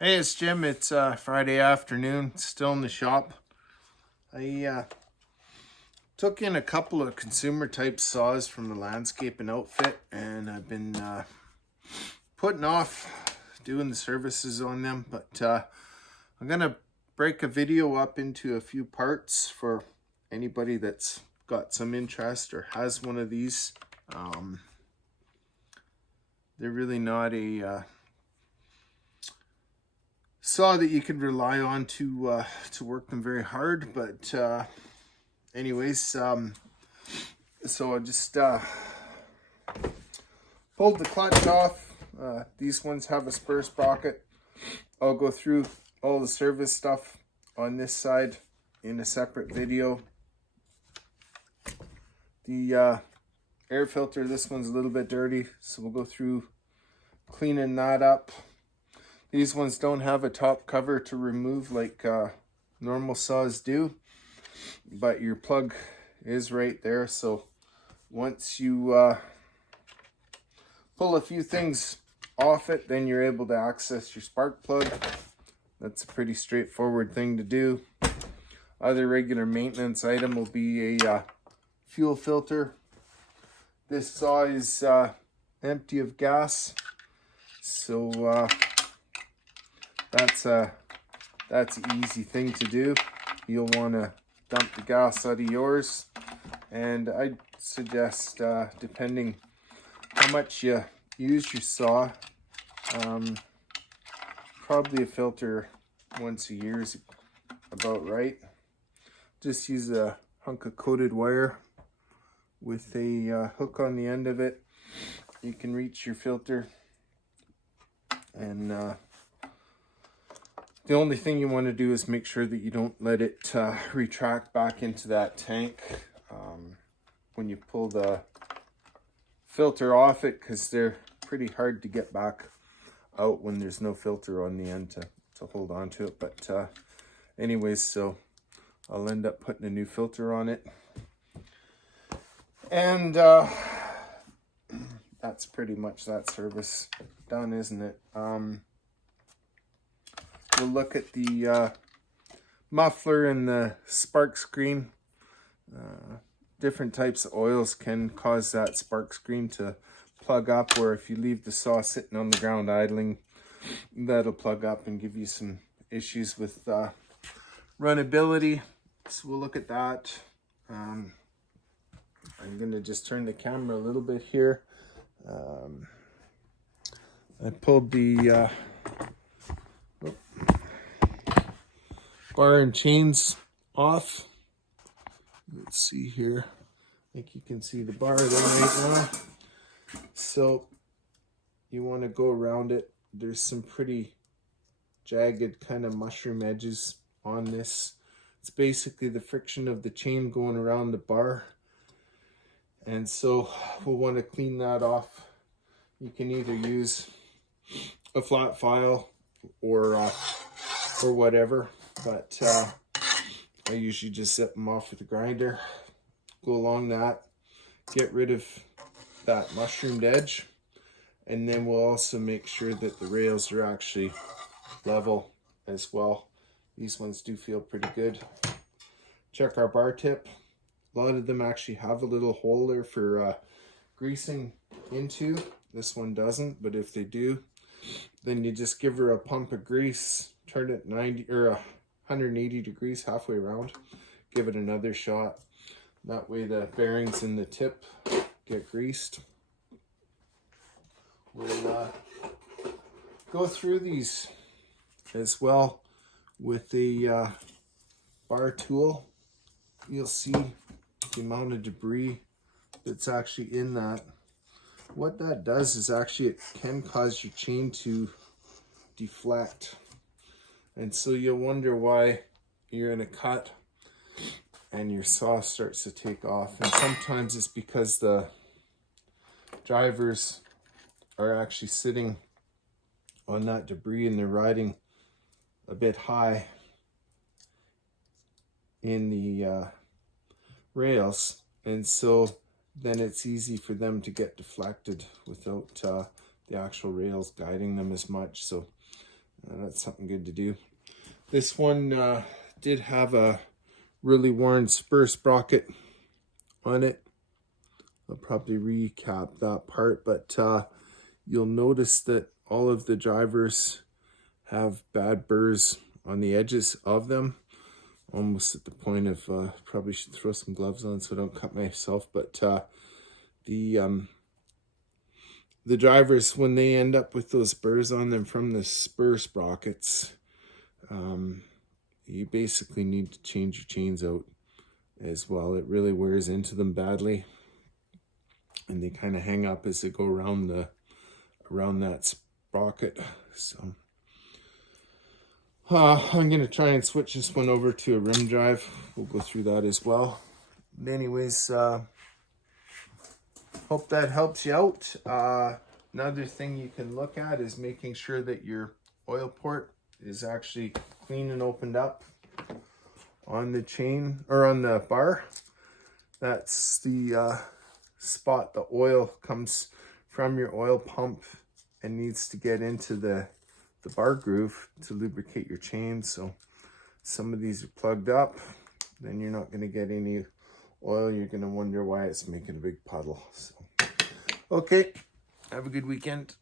Hey, it's Jim. It's Friday afternoon, still in the shop. I took in a couple of consumer type saws from the landscaping outfit, and I've been putting off doing the services on them, but I'm going to break a video up into a few parts for anybody that's got some interest or has one of these. They're really not a saw that you can rely on to work them very hard, but anyways, so I just pulled the clutch off. These ones have a spur sprocket. I'll go through all the service stuff on this side in a separate video. The air filter, this one's a little bit dirty, so we'll go through cleaning that up. These ones don't have a top cover to remove like normal saws do, but your plug is right there. So once you pull a few things off it, then you're able to access your spark plug. That's a pretty straightforward thing to do. Other regular maintenance item will be a fuel filter. This saw is empty of gas, so that's an easy thing to do. You'll want to dump the gas out of yours, and I suggest depending how much you use your saw, probably a filter once a year is about right. Just use a hunk of coated wire with a hook on the end of it. You can reach your filter, and the only thing you want to do is make sure that you don't let it retract back into that tank when you pull the filter off it, because they're pretty hard to get back out when there's no filter on the end to hold on to it. But anyways, so I'll end up putting a new filter on it, and that's pretty much that service done, isn't it? We'll look at the muffler and the spark screen. Different types of oils can cause that spark screen to plug up, or if you leave the saw sitting on the ground idling, that'll plug up and give you some issues with runnability. So we'll look at that. I'm going to just turn the camera a little bit here. I pulled the bar and chains off. Let's see here. I think you can see the bar there right now. So you want to go around it. There's some pretty jagged kind of mushroom edges on this. It's basically the friction of the chain going around the bar. And so we'll want to clean that off. You can either use a flat file or whatever, but I usually just zip them off with a grinder. Go along that, get rid of that mushroomed edge, and then we'll also make sure that the rails are actually level as well. These ones do feel pretty good. Check our bar tip. A lot of them actually have a little hole there for greasing into. This one doesn't, but if they do, then you just give her a pump of grease, turn it 90 or 180 degrees halfway around, give it another shot. That way the bearings in the tip get greased. We'll go through these as well with the bar tool. You'll see the amount of debris that's actually in that. What that does is actually it can cause your chain to deflect. And so you'll wonder why you're in a cut and your saw starts to take off. And sometimes it's because the drivers are actually sitting on that debris and they're riding a bit high in the rails. And so then it's easy for them to get deflected without the actual rails guiding them as much. So That's something good to do. This one did have a really worn spur sprocket on it. I'll probably recap that part, but you'll notice that all of the drivers have bad burrs on the edges of them, almost at the point of probably should throw some gloves on so I don't cut myself. But the drivers, when they end up with those burrs on them from the spur sprockets, you basically need to change your chains out as well. It really wears into them badly, and they kind of hang up as they go around that sprocket. So I'm going to try and switch this one over to a rim drive. We'll go through that as well. But anyways, hope that helps you out. Another thing you can look at is making sure that your oil port is actually clean and opened up on the chain or on the bar. That's the spot the oil comes from your oil pump and needs to get into the bar groove to lubricate your chain. So some of these are plugged up, then you're not going to get any oil. You're going to wonder why it's making a big puddle. So okay, have a good weekend.